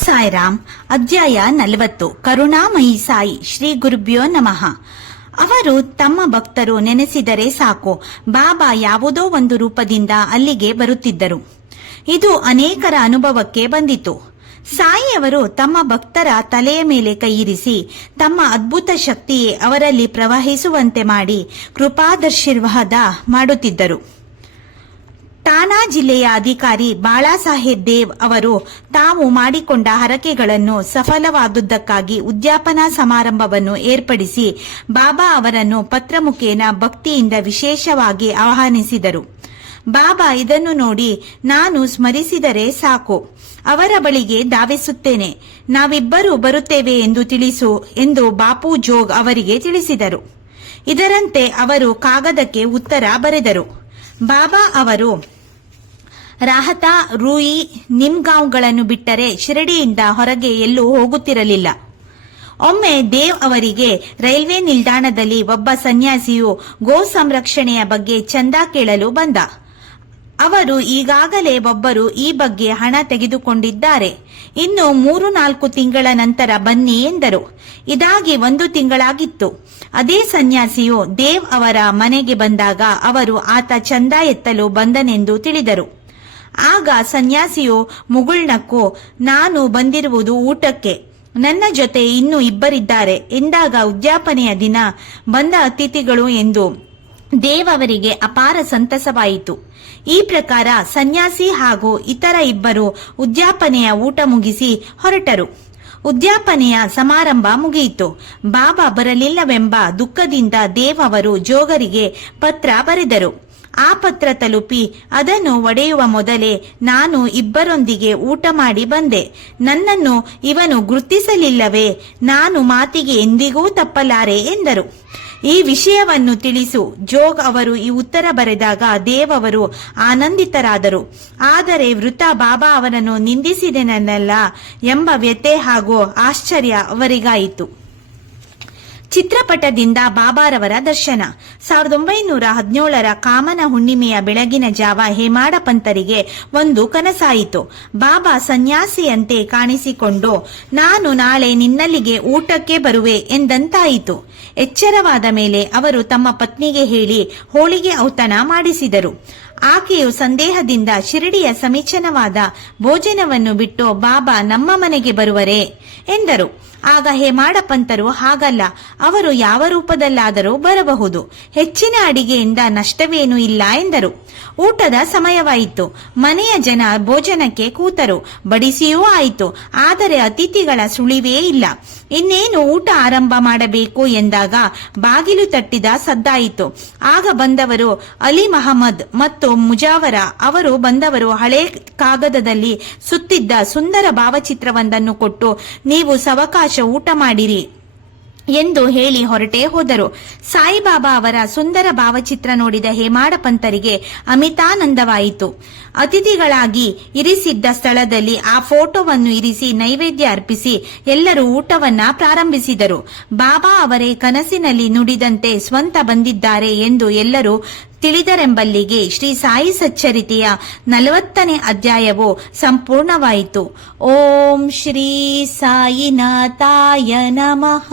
ಸಾಯಿರಾಮ್. ಅಧ್ಯಾಯ 40. ಕರುಣಾಮಯಿ ಸಾಯಿ. ಶ್ರೀ ಗುರುಭ್ಯೋ ನಮಃ. ಅವರು ತಮ್ಮ ಭಕ್ತರು ನೆನೆಸಿದರೆ ಸಾಕು, ಬಾಬಾ ಯಾವುದೋ ಒಂದು ರೂಪದಿಂದ ಅಲ್ಲಿಗೆ ಬರುತ್ತಿದ್ದರು. ಇದು ಅನೇಕರ ಅನುಭವಕ್ಕೆ ಬಂದಿತು. ಸಾಯಿಯವರು ತಮ್ಮ ಭಕ್ತರ ತಲೆಯ ಮೇಲೆ ಕೈಯಿರಿಸಿ ತಮ್ಮ ಅದ್ಭುತ ಶಕ್ತಿಯೇ ಅವರಲ್ಲಿ ಪ್ರವಹಿಸುವಂತೆ ಮಾಡಿ ಕೃಪಾದರ್ಶೀರ್ವಾದ ಮಾಡುತ್ತಿದ್ದರು. ಠಾಣಾ ಜಿಲ್ಲೆಯ ಅಧಿಕಾರಿ ಬಾಳಾಸಾಹೇಬ್ ದೇವ್ ಅವರು ತಾವು ಮಾಡಿಕೊಂಡ ಹರಕೆಗಳನ್ನು ಸಫಲವಾದುದಕ್ಕಾಗಿ ಉದ್ಯಾಪನಾ ಸಮಾರಂಭವನ್ನು ಏರ್ಪಡಿಸಿ ಬಾಬಾ ಅವರನ್ನು ಪತ್ರ ಮುಖೇನ ಭಕ್ತಿಯಿಂದ ವಿಶೇಷವಾಗಿ ಆಹ್ವಾನಿಸಿದರು. ಬಾಬಾ ಇದನ್ನು ನೋಡಿ, ನಾನು ಸ್ಮರಿಸಿದರೆ ಸಾಕು, ಅವರ ಬಳಿಗೆ ಧಾವಿಸುತ್ತೇನೆ, ನಾವಿಬ್ಬರೂ ಬರುತ್ತೇವೆ ಎಂದು ತಿಳಿಸು ಎಂದು ಬಾಪು ಜೋಗ್ ಅವರಿಗೆ ತಿಳಿಸಿದರು. ಇದರಂತೆ ಅವರು ಕಾಗದಕ್ಕೆ ಉತ್ತರ ಬರೆದರು. ಬಾಬಾ ಅವರು ರಾಹತಾ, ರೂಯಿ, ನಿಮ್ಗಾಂವ್ಗಳನ್ನು ಬಿಟ್ಟರೆ ಶಿರಡಿಯಿಂದ ಹೊರಗೆ ಎಲ್ಲೂ ಹೋಗುತ್ತಿರಲಿಲ್ಲ. ಒಮ್ಮೆ ದೇವ್ ಅವರಿಗೆ ರೈಲ್ವೆ ನಿಲ್ದಾಣದಲ್ಲಿ ಒಬ್ಬ ಸನ್ಯಾಸಿಯು ಗೋ ಸಂರಕ್ಷಣೆಯ ಬಗ್ಗೆ ಚಂದ ಕೇಳಲು ಬಂದ. ಅವರು ಈಗಾಗಲೇ ಒಬ್ಬರು ಈ ಬಗ್ಗೆ ಹಣ ತೆಗೆದುಕೊಂಡಿದ್ದಾರೆ, ಇನ್ನು 3-4 ತಿಂಗಳ ನಂತರ ಬನ್ನಿ ಎಂದರು. ಇದಾಗಿ 1 ತಿಂಗಳಾಗಿತ್ತು. ಅದೇ ಸನ್ಯಾಸಿಯು ದೇವ್ ಅವರ ಮನೆಗೆ ಬಂದಾಗ ಅವರು ಆತ ಚಂದ ಎತ್ತಲು ಬಂದನೆಂದು ತಿಳಿದರು. ಆಗ ಸನ್ಯಾಸಿಯು ಮುಗುಳ್ನಕ್ಕು, ನಾನು ಬಂದಿರುವುದು ಊಟಕ್ಕೆ, ನನ್ನ ಜೊತೆ ಇನ್ನೂ ಇಬ್ಬರಿದ್ದಾರೆ ಎಂದಾಗ ಉದ್ಯಾಪನೆಯ ದಿನ ಬಂದ ಅತಿಥಿಗಳು ಎಂದು ದೇವ್ ಅವರಿಗೆ ಅಪಾರ ಸಂತಸವಾಯಿತು. ಈ ಪ್ರಕಾರ ಸನ್ಯಾಸಿ ಹಾಗೂ ಇತರ ಇಬ್ಬರು ಉದ್ಯಾಪನೆಯ ಊಟ ಮುಗಿಸಿ ಹೊರಟರು. ಉದ್ಯಾಪನೆಯ ಸಮಾರಂಭ ಮುಗಿಯಿತು. ಬಾಬಾ ಬರಲಿಲ್ಲವೆಂಬ ದುಃಖದಿಂದ ದೇವ್ ಅವರು ಜೋಗರಿಗೆ ಪತ್ರ ಬರೆದರು. ಆ ಪತ್ರ ತಲುಪಿ ಅದನ್ನು ಒಡೆಯುವ ಮೊದಲೇ, ನಾನು ಇಬ್ಬರೊಂದಿಗೆ ಊಟ ಮಾಡಿ ಬಂದೆ, ನನ್ನನ್ನು ಇವನು ಗುರುತಿಸಲಿಲ್ಲವೇ, ನಾನು ಮಾತಿಗೆ ಎಂದಿಗೂ ತಪ್ಪಲಾರೆ ಎಂದರು. ಈ ವಿಷಯವನ್ನು ತಿಳಿಸು. ಜೋಗ್ ಅವರು ಈ ಉತ್ತರ ಬರೆದಾಗ ದೇವ್ ಅವರು ಆನಂದಿತರಾದರು. ಆದರೆ ವೃಥ ಬಾಬಾ ಅವರನ್ನು ನಿಂದಿಸಿದೆನಲ್ಲ ಎಂಬ ವ್ಯಥೆ ಹಾಗೂ ಆಶ್ಚರ್ಯ ಅವರಿಗಾಯಿತು. ಚಿತ್ರಪಟದಿಂದ ಬಾಬಾರವರ ದರ್ಶನ. 1917ರ ಕಾಮನ ಹುಣ್ಣಿಮೆಯ ಬೆಳಗಿನ ಜಾವ ಹೇಮಾಡ ಪಂತರಿಗೆ ಒಂದು ಕನಸಾಯಿತು. ಬಾಬಾ ಸನ್ಯಾಸಿಯಂತೆ ಕಾಣಿಸಿಕೊಂಡು, ನಾನು ನಾಳೆ ನಿನ್ನಲ್ಲಿಗೆ ಊಟಕ್ಕೆ ಬರುವೆ ಎಂದಂತಾಯಿತು. ಎಚ್ಚರವಾದ ಮೇಲೆ ಅವರು ತಮ್ಮ ಪತ್ನಿಗೆ ಹೇಳಿ ಹೋಳಿಗೆ ಔತಣ ಮಾಡಿಸಿದರು. ಆಕೆಯು ಸಂದೇಹದಿಂದ ಶಿರಡಿಯ ಸಮೀಚೀನವಾದ ಭೋಜನವನ್ನು ಬಿಟ್ಟು, ಬಾಬಾ ನಮ್ಮ ಮನೆಗೆ ಬರುವರೇ ಎಂದರು. ಆಗ ಹೇಮಾಡ ಪಂತರು, ಹಾಗಲ್ಲ, ಅವರು ಯಾವ ರೂಪದಲ್ಲಾದರೂ ಬರಬಹುದು, ಹೆಚ್ಚಿನ ಅಡಿಗೆಯಿಂದ ನಷ್ಟವೇನೂ ಇಲ್ಲ ಎಂದರು. ಊಟದ ಸಮಯವಾಯಿತು. ಮನೆಯ ಜನ ಭೋಜನಕ್ಕೆ ಕೂತರು. ಬಡಿಸಿಯೂ ಆಯಿತು. ಆದರೆ ಅತಿಥಿಗಳ ಸುಳಿವೇ ಇಲ್ಲ. ಇನ್ನೇನು ಊಟ ಆರಂಭ ಮಾಡಬೇಕು ಎಂದಾಗ ಬಾಗಿಲು ತಟ್ಟಿದ ಸದ್ದಾಯಿತು. ಆಗ ಬಂದವರು ಅಲಿ ಮಹಮ್ಮದ್ ಮತ್ತು ಮುಜಾವರ. ಅವರು ಬಂದವರು ಹಳೆ ಕಾಗದದಲ್ಲಿ ಸುತ್ತಿದ್ದ ಸುಂದರ ಭಾವಚಿತ್ರವೊಂದನ್ನು ಕೊಟ್ಟು, ನೀವು ಸವಕಾಶ ಊಟ ಮಾಡಿರಿ ಎಂದು ಹೇಳಿ ಹೊರಟೇ ಹೋದರು. ಸಾಯಿಬಾಬಾ ಅವರ ಸುಂದರ ಭಾವಚಿತ್ರ ನೋಡಿದ ಹೇಮಾಡ ಪಂತರಿಗೆ ಅಮಿತಾನಂದವಾಯಿತು. ಅತಿಥಿಗಳಾಗಿ ಇರಿಸಿದ್ದ ಸ್ಥಳದಲ್ಲಿ ಆ ಫೋಟೋವನ್ನು ಇರಿಸಿ ನೈವೇದ್ಯ ಅರ್ಪಿಸಿ ಎಲ್ಲರೂ ಊಟವನ್ನ ಪ್ರಾರಂಭಿಸಿದರು. ಬಾಬಾ ಅವರೇ ಕನಸಿನಲ್ಲಿ ನುಡಿದಂತೆ ಸ್ವಂತ ಬಂದಿದ್ದಾರೆ ಎಂದು ಎಲ್ಲರೂ ತಿಳಿದರೆಂಬಲ್ಲಿಗೆ ಶ್ರೀ ಸಾಯಿ ಸಚ್ಚರಿತೆಯ 40ನೇ ಅಧ್ಯಾಯವು ಸಂಪೂರ್ಣವಾಯಿತು. ಓಂ ಶ್ರೀ ಸಾಯಿನಾಥಾಯ ನಮಃ.